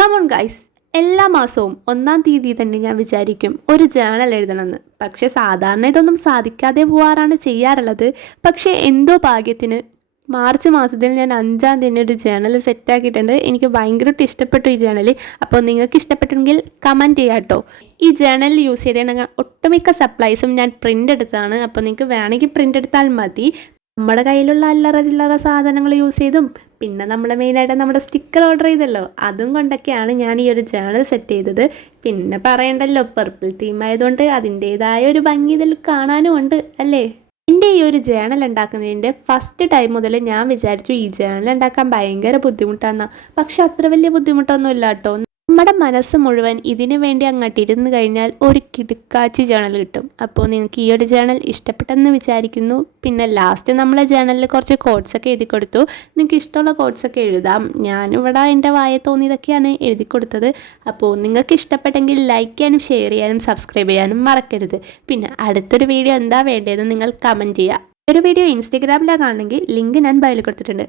Come on guys, എല്ലാ മാസവും 1-ാം തീയതി തന്നെ ഞാൻ വിചാരിക്കും ഒരു ജേണൽ എഴുതണമെന്ന്. പക്ഷെ സാധാരണ ഇതൊന്നും സാധിക്കാതെ പോവാറാണ് ചെയ്യാറുള്ളത്. പക്ഷേ എന്തോ ഭാഗ്യത്തിന് മാർച്ച് മാസത്തിൽ ഞാൻ 5-ാം തീയതി ഒരു ജേണൽ സെറ്റാക്കിയിട്ടുണ്ട്. എനിക്ക് ഭയങ്കരമായിട്ട് ഇഷ്ടപ്പെട്ടു ഈ ജേണൽ. അപ്പോൾ നിങ്ങൾക്ക് ഇഷ്ടപ്പെട്ടെങ്കിൽ കമൻറ്റ് ചെയ്യാം കേട്ടോ. ഈ ജേണൽ യൂസ് ചെയ്തിട്ടുണ്ടെങ്കിൽ ഒട്ടുമിക്ക സപ്ലൈസും ഞാൻ പ്രിൻ്റ് എടുത്തതാണ്. അപ്പോൾ നിങ്ങൾക്ക് വേണമെങ്കിൽ പ്രിൻ്റ് എടുത്താൽ മതി. നമ്മുടെ കയ്യിലുള്ള അല്ലറ ചില്ലറ സാധനങ്ങൾ യൂസ് ചെയ്തും പിന്നെ നമ്മൾ മെയിനായിട്ട് നമ്മുടെ സ്റ്റിക്കർ ഓർഡർ ചെയ്തല്ലോ, അതും കൊണ്ടൊക്കെയാണ് ഞാൻ ഈ ഒരു ജേണൽ സെറ്റ് ചെയ്തത്. പിന്നെ പറയണ്ടല്ലോ, പർപ്പിൾ തീം ആയതുകൊണ്ട് അതിൻ്റേതായ ഒരു ഭംഗി ഇതിൽ കാണാനും ഉണ്ട് അല്ലേ. എൻ്റെ ഈ ഒരു ജേണൽ ഉണ്ടാക്കുന്നതിൻ്റെ ഫസ്റ്റ് ടൈം മുതൽ ഞാൻ വിചാരിച്ചു ഈ ജേണൽ ഉണ്ടാക്കാൻ ഭയങ്കര ബുദ്ധിമുട്ടാണ്. പക്ഷെ അത്ര വലിയ ബുദ്ധിമുട്ടൊന്നും ഇല്ല കേട്ടോ. നമ്മുടെ മനസ്സ് മുഴുവൻ ഇതിനു വേണ്ടി അങ്ങോട്ട് ഇരുന്ന് കഴിഞ്ഞാൽ ഒരു കിടുക്കാച്ചി ജേണൽ കിട്ടും. അപ്പോൾ നിങ്ങൾക്ക് ഈ ഒരു ജേണൽ ഇഷ്ടപ്പെട്ടെന്ന് വിചാരിക്കുന്നു. പിന്നെ ലാസ്റ്റ് നമ്മളെ ജേണലിൽ കുറച്ച് കോഡ്സൊക്കെ എഴുതി കൊടുത്തു. നിങ്ങൾക്ക് ഇഷ്ടമുള്ള കോഡ്സൊക്കെ എഴുതാം. ഞാനിവിടെ എൻ്റെ വായ തോന്നിയതൊക്കെയാണ് എഴുതി കൊടുത്തത്. അപ്പോൾ നിങ്ങൾക്ക് ഇഷ്ടപ്പെട്ടെങ്കിൽ ലൈക്ക് ചെയ്യാനും ഷെയർ ചെയ്യാനും സബ്സ്ക്രൈബ് ചെയ്യാനും മറക്കരുത്. പിന്നെ അടുത്തൊരു വീഡിയോ എന്താ വേണ്ടതെന്ന് നിങ്ങൾ കമൻറ്റ് ചെയ്യുക. ഒരു വീഡിയോ ഇൻസ്റ്റഗ്രാമിലാണ് കാണണമെങ്കിൽ ലിങ്ക് ഞാൻ ബയോയിൽ കൊടുത്തിട്ടുണ്ട്.